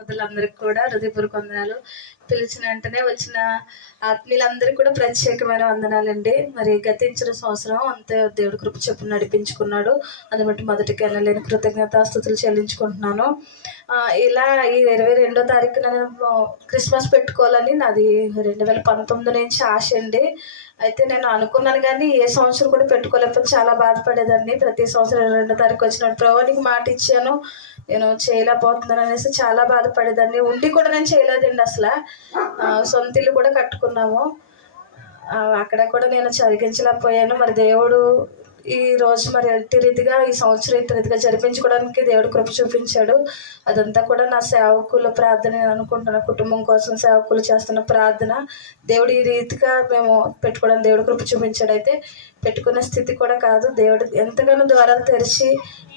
సోదరులందరికీ కూడా హృదయపూర్వక వందనాలు. పిలిచిన వెంటనే వచ్చిన ఆత్మీయులందరికీ కూడా ప్రత్యేకమైన వందనాలండి. మరి గతించిన సంవత్సరం అంతే దేవుడి కృప చొప్పున నడిపించుకున్నాడు. అందుని బట్టి మొదటికి వెళ్ళలేని కృతజ్ఞతాస్తుతులు చెల్లించుకుంటున్నాను. ఇలా ఈ 22వ తారీఖున నేను క్రిస్మస్ పెట్టుకోవాలని నాది 2019 నుంచి ఆశ అండి. అయితే నేను అనుకున్నాను కానీ ఏ సంవత్సరం కూడా పెట్టుకోలేకపోతే చాలా బాధపడేదాన్ని. ప్రతి సంవత్సరం 22వ తారీఖు వచ్చినప్పుడు ప్రభువునికి మాట ఇచ్చాను, నేను చేయలేకపోతున్నాను అనేసి చాలా బాధపడేదాన్ని. ఉండి కూడా నేను చేయలేదండి అసలు. సొంత ఇల్లు కూడా కట్టుకున్నాము, అక్కడ కూడా నేను చదివించలేకపోయాను. మరి దేవుడు ఈ రోజు మరి ఎట్టి రీతిగా ఈ సంవత్సరం ఎట్టి రీతిగా జరిపించుకోవడానికి దేవుడు కృప చూపించాడు. అదంతా కూడా నా సేవకుల ప్రార్థన నేను అనుకుంటున్నా. కుటుంబం కోసం సేవకులు చేస్తున్న ప్రార్థన దేవుడు ఈ రీతిగా మేము పెట్టుకోవడానికి దేవుడు కృప చూపించాడు. అయితే పెట్టుకునే స్థితి కూడా కాదు, దేవుడు ఎంతగానో ద్వారాలు తెరిచి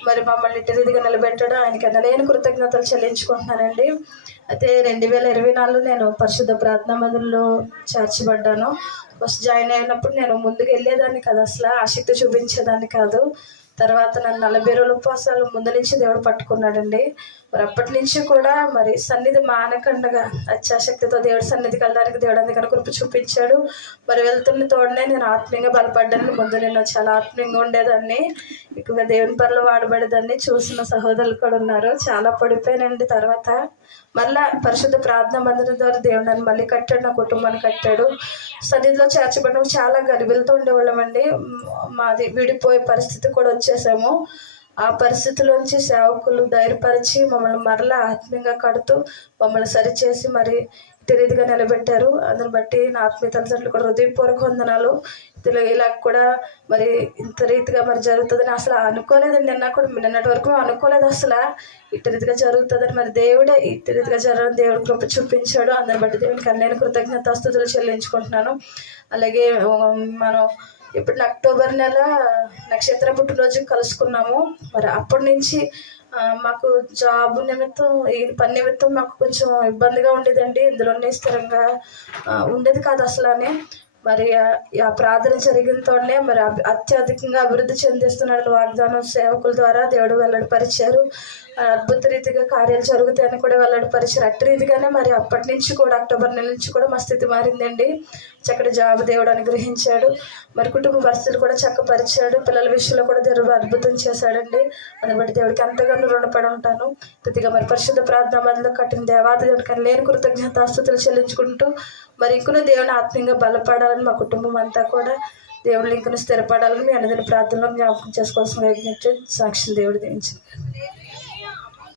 మరి మమ్మల్ని ఇట్టి రీతిగా నిలబెట్టాడు. ఆయనకి ఎనలేని కృతజ్ఞతలు చెల్లించుకుంటున్నానండి. అయితే 2024 నేను పరిశుద్ధ ప్రార్థనా మందిరంలో చేర్చబడ్డాను. ఫస్ట్ జాయిన్ అయినప్పుడు నేను ముందుకు వెళ్ళేదాన్ని కాదు, అసలు ఆసక్తి చూపించేదాన్ని కాదు. తర్వాత నన్ను 40 రోజుల ఉపవాసాలు ముందు నుంచి దేవుడు పట్టుకున్నాడండి. మరి అప్పటి నుంచి కూడా మరి సన్నిధి మానకండగా అత్యాశక్తితో దేవుడి సన్నిధికి వెళ్ళడానికి దేవుడు అందుకని కృప చూపించాడు. మరి వెళ్తున్న తోడనే నేను ఆత్మీయంగా బలపడ్డాను. ముందు నేను చాలా ఆత్మీయంగా ఉండేదాన్ని, ఎక్కువగా దేవుని పనులు వాడబడేదాన్ని. చూసిన సహోదరులు కూడా ఉన్నారు. చాలా పడిపోయానండి. తర్వాత మళ్ళా పరిశుద్ధ ప్రార్థన మందిరం ద్వారా దేవుడు నన్ను మళ్ళీ కట్టాడు, నా కుటుంబాన్ని కట్టాడు. సన్నిధిలో చేర్చబడడం చాలా గరిబిలతో ఉండేవాళ్ళమండి. మాది విడిపోయే పరిస్థితి కూడా వచ్చేసాము. ఆ పరిస్థితిలోంచి సేవకులు ధైర్యపరిచి మమ్మల్ని మరలా ఆత్మీయంగా కడుతూ మమ్మల్ని సరిచేసి మరి ఇటు రీతిగా నిలబెట్టారు. అందుని బట్టి నా ఆత్మీయ తల్లిదండ్రులు కూడా హృదయపూర్వక వందనాలు. ఇలా కూడా మరి ఇంత రీతిగా మరి జరుగుతుందని అసలు అనుకోలేదండి. నిన్నటి వరకు అనుకోలేదు అసలు ఇటు రీతిగా జరుగుతుందని. మరి దేవుడే ఇటు రీతిగా జరగడం దేవుడు కృప చూపించాడు. అందుని బట్టి దేవునికి అన్ని కృతజ్ఞతాస్తుతులు చెల్లించుకుంటున్నాను. అలాగే మనం ఇప్పుడు అక్టోబర్ నెల నక్షత్ర పుట్టినరోజు కలుసుకున్నాము. మరి అప్పటి నుంచి మాకు జాబ్ నిమిత్తం ఈ పని నిమిత్తం మాకు కొంచెం ఇబ్బందిగా ఉండేదండి. ఇందులోనే స్థిరంగా ఉండేది కాదు అసలు అని. మరి ఆ ప్రార్థన జరిగినతోనే మరి అత్యధికంగా అభివృద్ధి చెందిస్తున్నాడు వాగ్దానం సేవకుల ద్వారా దేవుడు వెల్లడిపరిచారు. అద్భుత రీతిగా కార్యాలు జరుగుతాయని కూడా వెల్లడిపరిచారు. అట్టి రీతిగానే మరి అప్పటి నుంచి కూడా అక్టోబర్ నెల నుంచి కూడా మా స్థితి మారిందండి. చక్కటి జాబ్ దేవుడు అనుగ్రహించాడు. మరి కుటుంబ పరిస్థితులు కూడా చక్కపరిచాడు. పిల్లల విషయంలో కూడా దేవుడు అద్భుతం చేశాడండి. అందుని బట్టి దేవుడికి ఎంతగానో రుణపడి ఉంటాను. ప్రతిగా మరి పరిశుద్ధ ప్రార్థన మందిలో కట్టిన దేవాది దేవుడికి లేని కృతజ్ఞతాస్తుతులు చెల్లించుకుంటూ మరి ఇంకును దేవుని ఆత్మీయంగా బలపడాలని మా కుటుంబం అంతా కూడా దేవుడు ఇంకును స్థిరపడాలని మీ అందరి ప్రార్థనలో జ్ఞాపకం చేసుకోవాల్సిన సాక్షి దేవుడు దీవించింది.